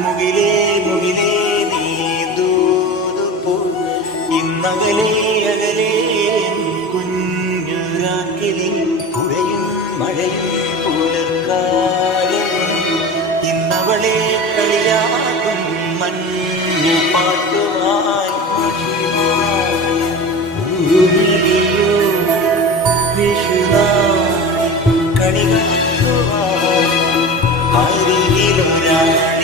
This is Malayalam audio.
മുകിലേ മുകിലേ നീ ദൂതുപോ ഇന്നകലേ അകലേ കുഞ്ഞുരാക്കിലി പുഴയും മഴയും പുലർക്കാലം ഇന്നവളെ കളിയാകും മഞ്ഞു പാട്ടുമായി ഭൂമിയോ വിഷുവായി കണികാക്കുവാൻ അരികിലൊരാൾ